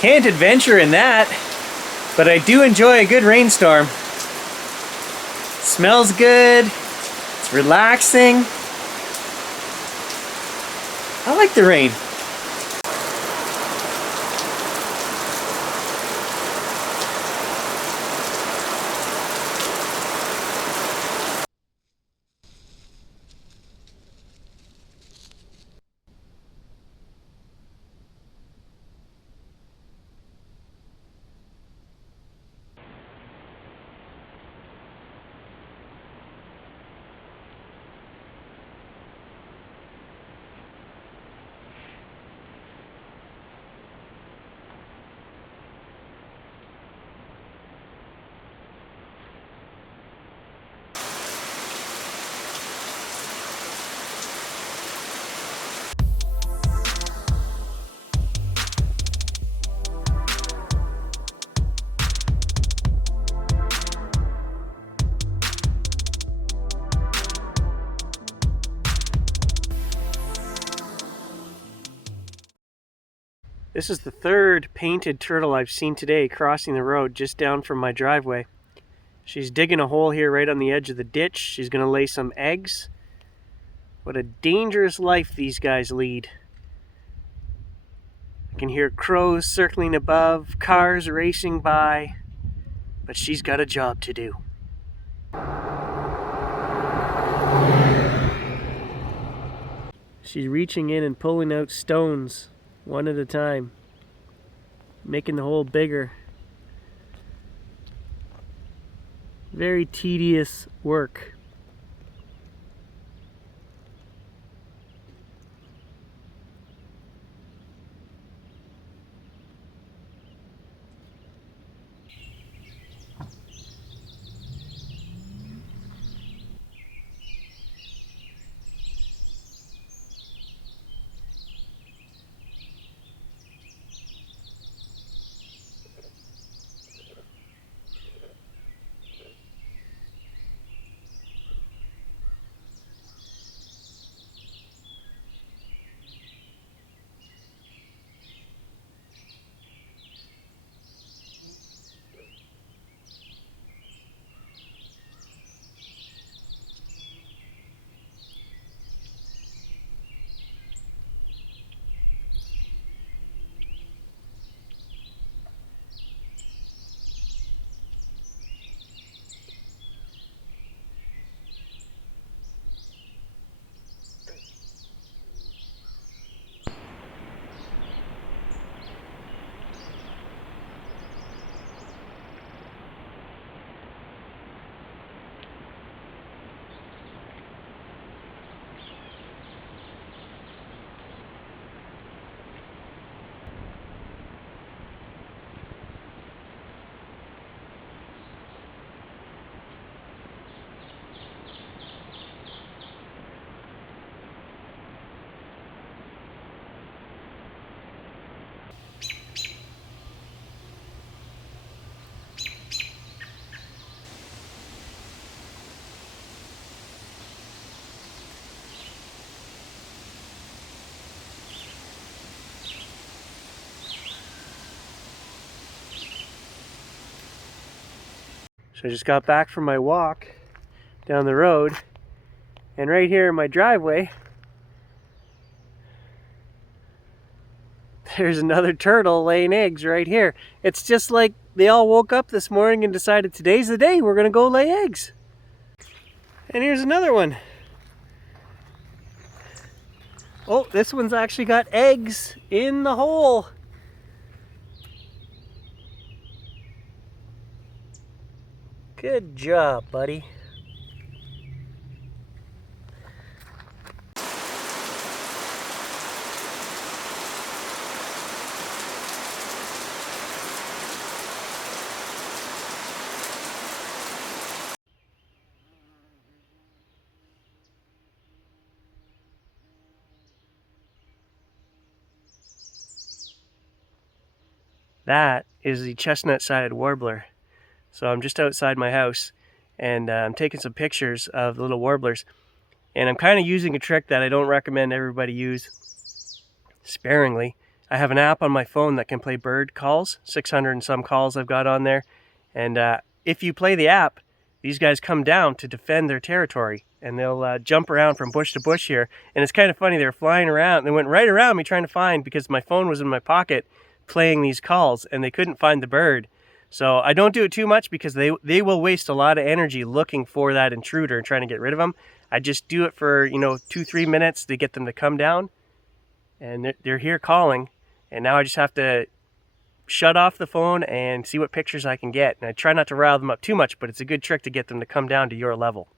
Can't adventure in that, but I do enjoy a good rainstorm. Smells good, it's relaxing. I like the rain. This is the third painted turtle I've seen today crossing the road just down from my driveway. She's digging a hole here right on the edge of the ditch. She's going to lay some eggs. What a dangerous life these guys lead. I can hear crows circling above, cars racing by, but she's got a job to do. She's reaching in and pulling out stones one at a time, making the hole bigger. Very tedious work. So I just got back from my walk down the road, and right here in my driveway, there's another turtle laying eggs right here. It's just like they all woke up this morning and decided today's the day we're gonna go lay eggs. And here's another one. Oh, this one's actually got eggs in the hole. Good job, buddy. That is the chestnut-sided warbler. So I'm just outside my house, and I'm taking some pictures of the little warblers. And I'm kind of using a trick that I don't recommend everybody use sparingly. I have an app on my phone that can play bird calls, 600 and some calls I've got on there. And if you play the app, these guys come down to defend their territory, and they'll jump around from bush to bush here. And it's kind of funny, they're flying around, and they went right around me trying to find, because my phone was in my pocket playing these calls, and they couldn't find the bird. So I don't do it too much, because they will waste a lot of energy looking for that intruder and trying to get rid of them. I just do it for 2-3 minutes to get them to come down, and they're here calling. And now I just have to shut off the phone and see what pictures I can get. And I try not to rile them up too much, but it's a good trick to get them to come down to your level.